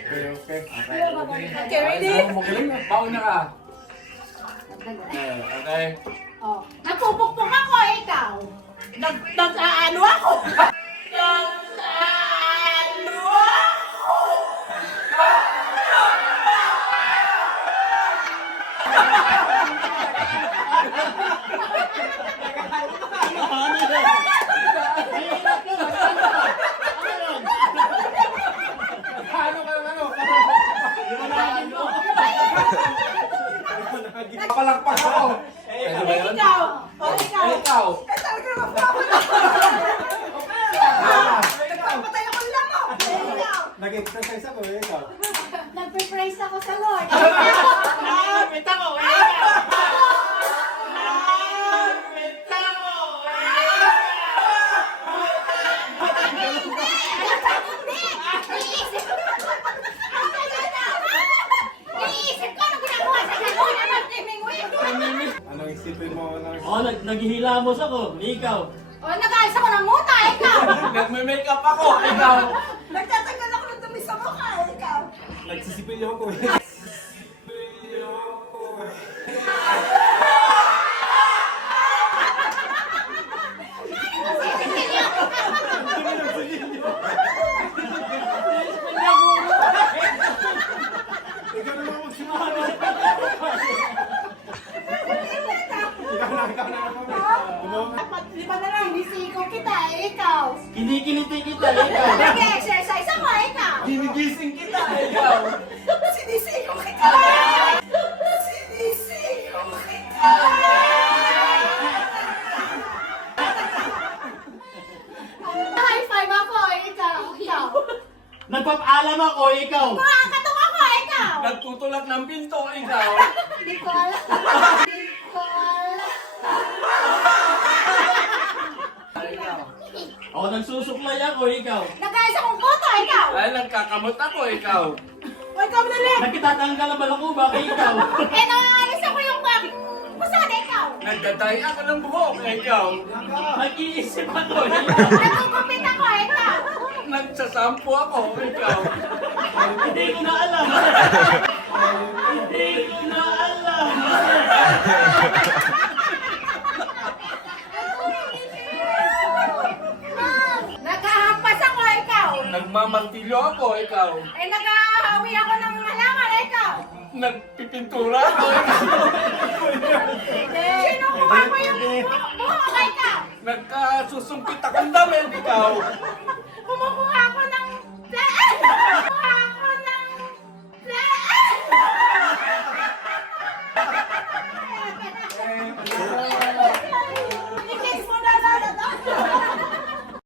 Okay. Okay, ready? Magaling na. Pauna ka. Okay. Oh. Nagpupukpuk ako, ikaw. Nag-ano ako? Nag-ano ako? Palakpak ako. Ano ba yun? Ikaw. Oh, ikaw. Ikaw. Eh, talaga Papatay ako lang mo. Ikaw. Nag-exercise ako, ikaw. Nagpe-praise ako sa Lord. Bita ko. Iniisip ko anong ginagawa sa gano'n. Ano timingwin? Anong isipin mo? Oh, naghihilamos ako. Ikaw. O, nag-aalis ako ng muta, ikaw. Nagme-makeup ako. Ikaw. Nagtatanggal ako ng dumi sa mukha, ikaw. Nagsisipilyo ako. Ikaw naman magsimula. Ikaw na. Di ba na lang, nisiko kita, ikaw. Kinikiliti kita. Ikaw. Nag-exercise ako, ikaw. Ginigising kita. Ikaw. Sinisiko kita. Sinisiko kita. High five ako, ikaw. Ikaw. Nagpapaalam ako. Ikaw. Makakatok ako, ikaw. Nagtutulak ng pinto. Ikaw. Hindi ko alam. Hindi ko alam. Ikaw. Ako nagsusuklay ako. Ikaw. Nag-aalis akong boto, ikaw. Ay, nagkakamot ako. Ikaw. O, ikaw na lang. Nagkitatanggal ang balakubak. Ikaw. Eh, nangaalis ako yung pusada, ikaw. Nagdatay ako ng buhok. Ikaw. Nag-iisip ako. Nagkukupit ako, ikaw. Nagsasampo ako. Ikaw. Hindi ko na alam. Hindi ko na alam. Naghahampas ako, ikaw. Nagmamantilyo ako. Ikaw. Eh, naghahawi ako ng halaman, ikaw. Nagpipintura ako. Sinukuha ko yung buhok, ikaw. Nagkasusumpit akong damit. Ikaw.